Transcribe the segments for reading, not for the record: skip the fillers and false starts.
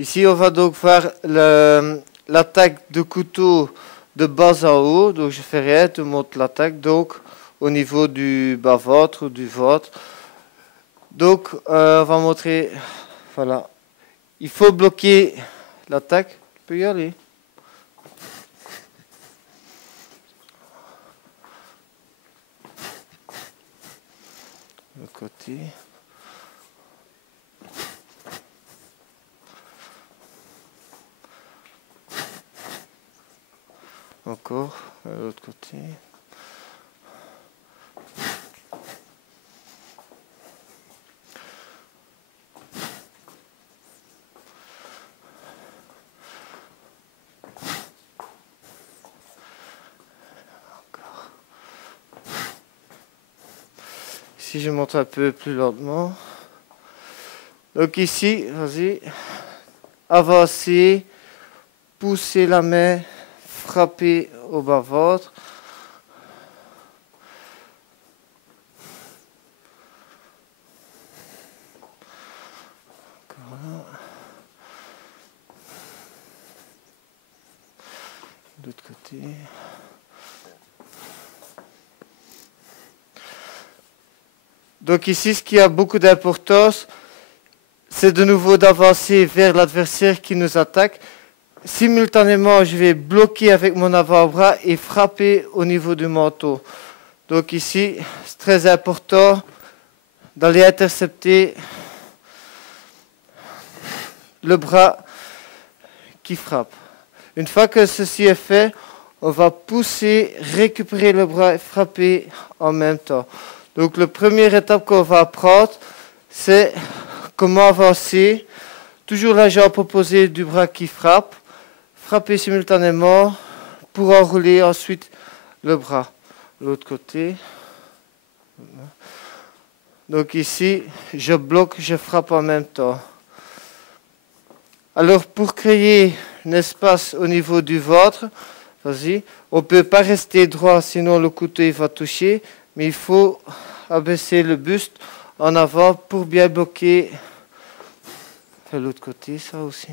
Ici, on va donc faire l'attaque de couteau de bas en haut. Donc, je fais rien, je monte l'attaque. Donc, au niveau du bas-ventre ou du ventre. Donc, on va montrer. Voilà. Il faut bloquer l'attaque. Tu peux y aller. Le côté. Encore, de l'autre côté. Encore. Ici, je monte un peu plus lentement. Donc ici, vas-y. Avancer, pousser la main, frapper au bas-ventre. De l'autre côté. Donc ici, ce qui a beaucoup d'importance, c'est de nouveau d'avancer vers l'adversaire qui nous attaque. Simultanément, je vais bloquer avec mon avant-bras et frapper au niveau du manteau. Donc ici, c'est très important d'aller intercepter le bras qui frappe. Une fois que ceci est fait, on va pousser, récupérer le bras et frapper en même temps. Donc la première étape qu'on va prendre, c'est comment avancer. Toujours la jambe opposée du bras qui frappe. Frapper simultanément pour enrouler ensuite le bras. L'autre côté. Donc ici, je bloque, je frappe en même temps. Alors pour créer un espace au niveau du ventre, vas-y, on ne peut pas rester droit sinon le couteau il va toucher, mais il faut abaisser le buste en avant pour bien bloquer. De l'autre côté ça aussi.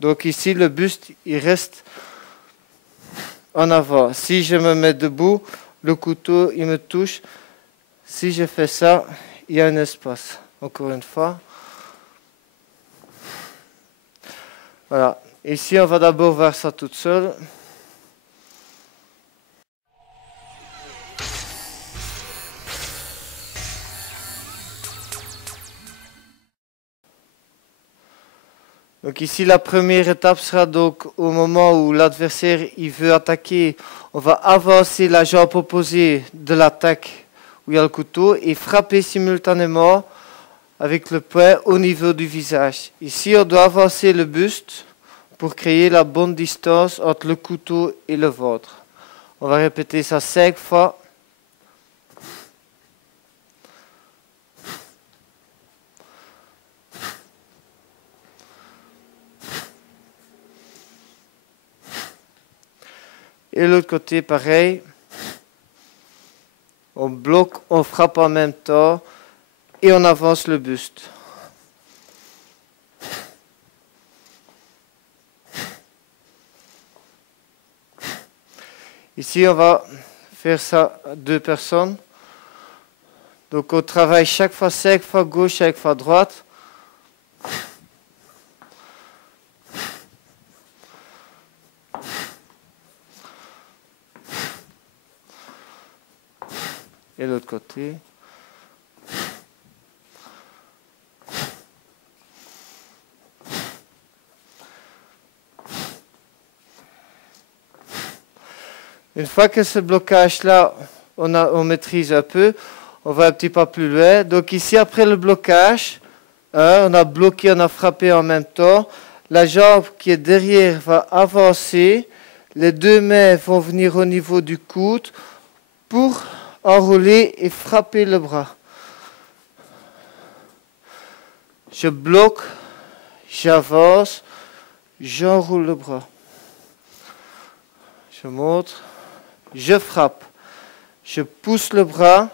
Donc ici le buste il reste en avant. Si je me mets debout, le couteau il me touche. Si je fais ça, il y a un espace. Encore une fois. Voilà. Ici, on va d'abord voir ça toute seule. Donc ici, la première étape sera donc au moment où l'adversaire il veut attaquer, on va avancer la jambe opposée de l'attaque où il y a le couteau et frapper simultanément avec le poing au niveau du visage. Ici, on doit avancer le buste pour créer la bonne distance entre le couteau et le ventre. On va répéter ça 5 fois. Et l'autre côté, pareil. On bloque, on frappe en même temps et on avance le buste. Ici, on va faire ça à 2 personnes. Donc, on travaille chaque fois 5 fois gauche, 5 fois droite. Et l'autre côté. Une fois que ce blocage-là, on maîtrise un peu, on va un petit peu plus loin. Donc ici, après le blocage, on a bloqué, on a frappé en même temps. La jambe qui est derrière va avancer. Les 2 mains vont venir au niveau du coude pour enrouler et frapper le bras. Je bloque, j'avance, j'enroule le bras. Je montre. Je frappe, je pousse le bras,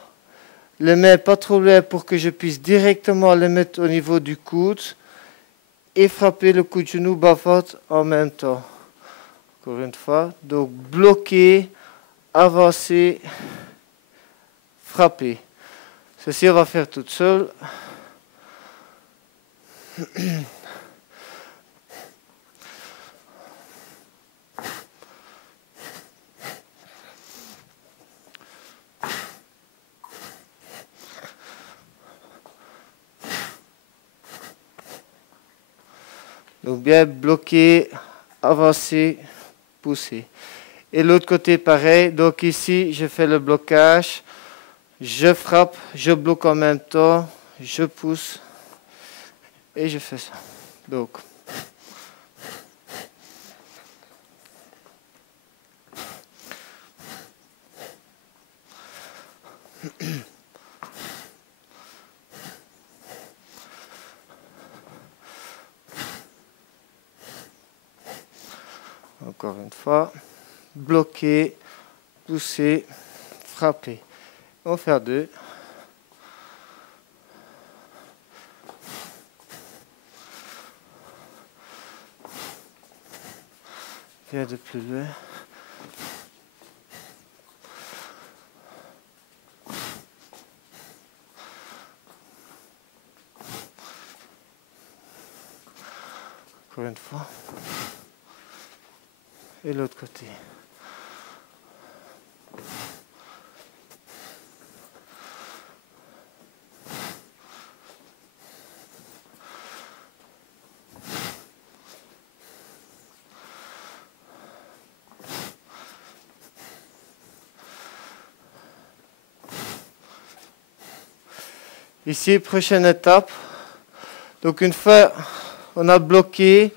les mains pas trop loin pour que je puisse directement les mettre au niveau du coude et frapper le coup de genou bas-ventre en même temps. Encore une fois. Donc bloquer, avancer, frapper. Ceci, on va faire toute seule. Donc bien bloquer, avancer, pousser. Et l'autre côté pareil. Donc ici, je fais le blocage. Je frappe, je bloque en même temps. Je pousse. Et je fais ça. Donc. Encore une fois. Bloquer, pousser, frapper. On va faire 2. Viens de plus loin. Encore une fois. Et l'autre côté. Ici, prochaine étape. Donc une fois on a bloqué,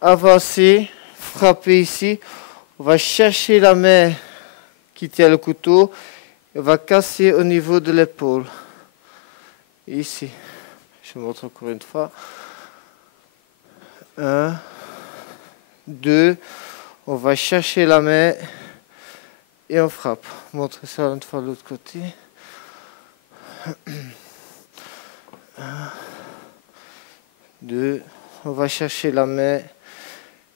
avancé, frappé ici, on va chercher la main qui tient le couteau et on va casser au niveau de l'épaule. Ici, je montre encore une fois. 1, 2, on va chercher la main et on frappe. Montre ça une fois de l'autre côté. 1, 2, on va chercher la main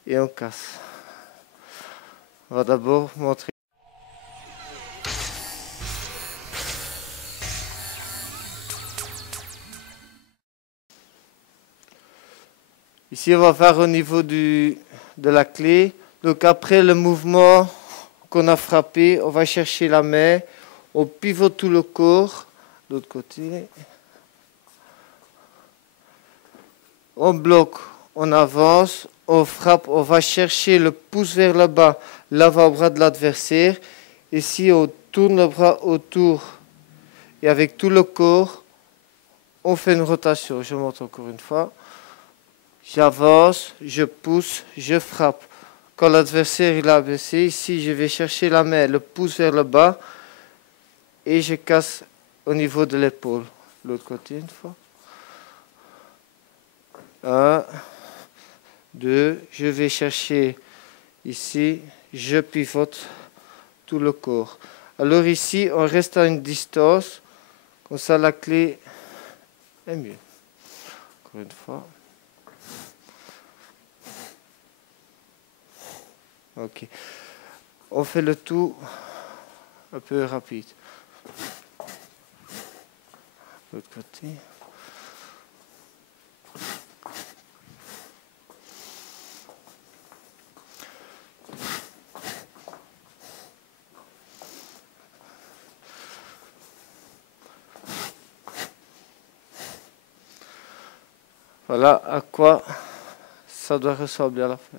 et on casse. On va d'abord montrer. Ici, on va faire au niveau de la clé. Donc après le mouvement qu'on a frappé, on va chercher la main, on pivote tout le corps, de l'autre côté. On bloque, on avance, on frappe, on va chercher le pouce vers le bas, l'avant-bras de l'adversaire. Ici, on tourne le bras autour et avec tout le corps, on fait une rotation. Je montre encore une fois. J'avance, je pousse, je frappe. Quand l'adversaire il a baissé, ici, je vais chercher la main, le pouce vers le bas et je casse au niveau de l'épaule. L'autre côté, une fois. 1, 2, je vais chercher ici, je pivote tout le corps. Alors ici, on reste à une distance, comme ça la clé est mieux. Encore une fois. Ok. On fait le tout un peu rapide. L'autre côté. Voilà à quoi ça doit ressembler à la fin.